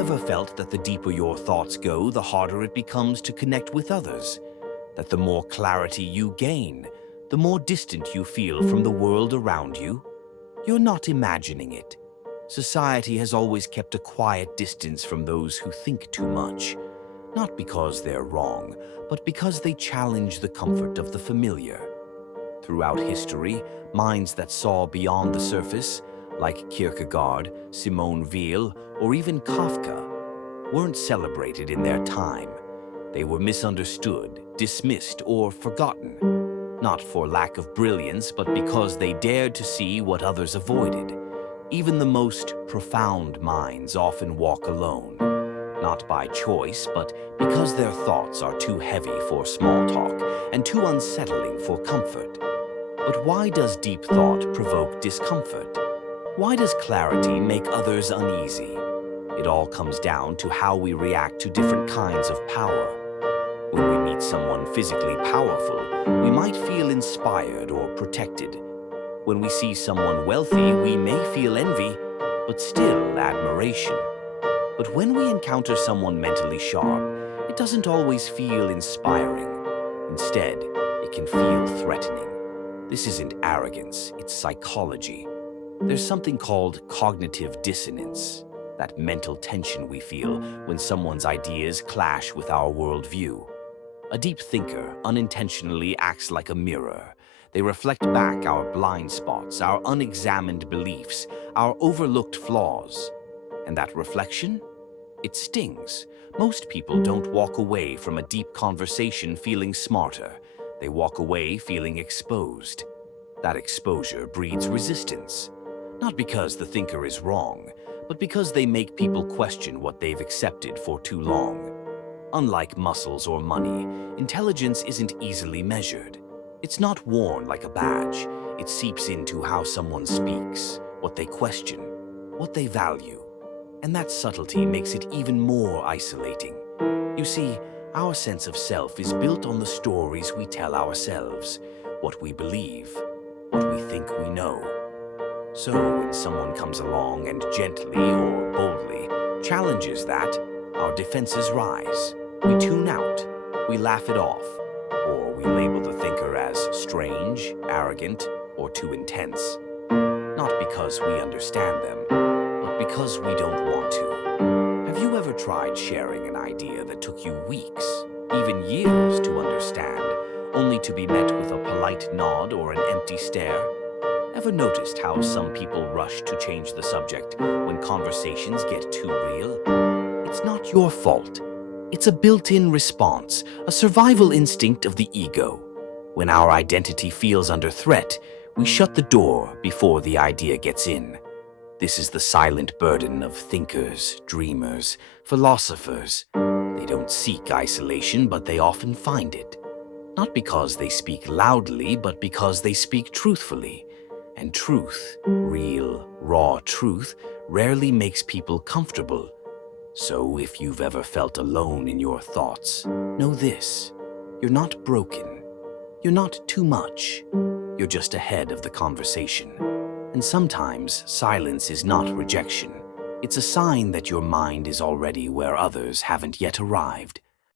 ever felt that the deeper your thoughts go, the harder it becomes to connect with others? That the more clarity you gain, the more distant you feel from the world around you? You're not imagining it. Society has always kept a quiet distance from those who think too much. Not because they're wrong, but because they challenge the comfort of the familiar. Throughout history, minds that saw beyond the surface, like Kierkegaard, Simone Weil, or even Kafka, weren't celebrated in their time. They were misunderstood, dismissed, or forgotten. Not for lack of brilliance, but because they dared to see what others avoided. Even the most profound minds often walk alone. Not by choice, but because their thoughts are too heavy for small talk and too unsettling for comfort. But why does deep thought provoke discomfort? Why does clarity make others uneasy? It all comes down to how we react to different kinds of power. When we meet someone physically powerful, we might feel inspired or protected. When we see someone wealthy, we may feel envy, but still admiration. But when we encounter someone mentally sharp, it doesn't always feel inspiring. Instead, it can feel threatening. This isn't arrogance, it's psychology. There's something called cognitive dissonance, that mental tension we feel when someone's ideas clash with our worldview. A deep thinker unintentionally acts like a mirror. They reflect back our blind spots, our unexamined beliefs, our overlooked flaws. And that reflection? It stings. Most people don't walk away from a deep conversation feeling smarter. They walk away feeling exposed. That exposure breeds resistance. Not because the thinker is wrong, but because they make people question what they've accepted for too long. Unlike muscles or money, intelligence isn't easily measured. It's not worn like a badge. It seeps into how someone speaks, what they question, what they value. And that subtlety makes it even more isolating. You see, our sense of self is built on the stories we tell ourselves, what we believe, what we think we know. So when someone comes along and gently or boldly challenges that, our defenses rise. We tune out, we laugh it off, or we label the thinker as strange, arrogant, or too intense. Not because we understand them, but because we don't want to. Have you ever tried sharing an idea that took you weeks, even years to understand, only to be met with a polite nod or an empty stare? Ever noticed how some people rush to change the subject when conversations get too real? It's not your fault. It's a built-in response, a survival instinct of the ego. When our identity feels under threat, we shut the door before the idea gets in. This is the silent burden of thinkers, dreamers, philosophers. They don't seek isolation, but they often find it. Not because they speak loudly, but because they speak truthfully. And truth, real, raw truth, rarely makes people comfortable. So if you've ever felt alone in your thoughts, know this: you're not broken. You're not too much. You're just ahead of the conversation. And sometimes silence is not rejection. It's a sign that your mind is already where others haven't yet arrived.